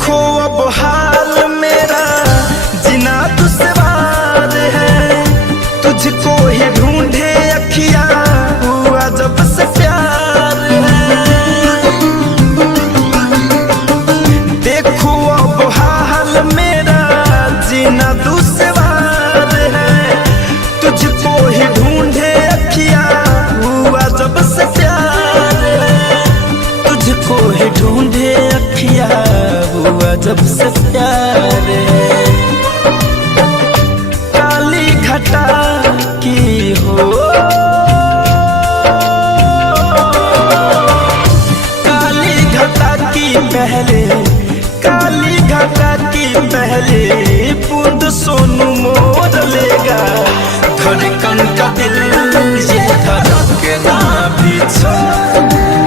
देखो अब हाल मेरा जीना दुश्वार है, तुझको ही ढूंढे अखियां हुआ जब से प्यार है। देखो अब हाल मेरा जीना दुश्वार है, तुझको ही ढूंढे अखियां हुआ जब से प्यार है। तुझको ही ढूंढे अखियां हुआ जब से प्यार है। काली घटा की हो, काली घटा की पहले, काली घटा की पहले बूंद सोनू मोर लेगा। धड़कन का दिल ये धड़कना भी छोड़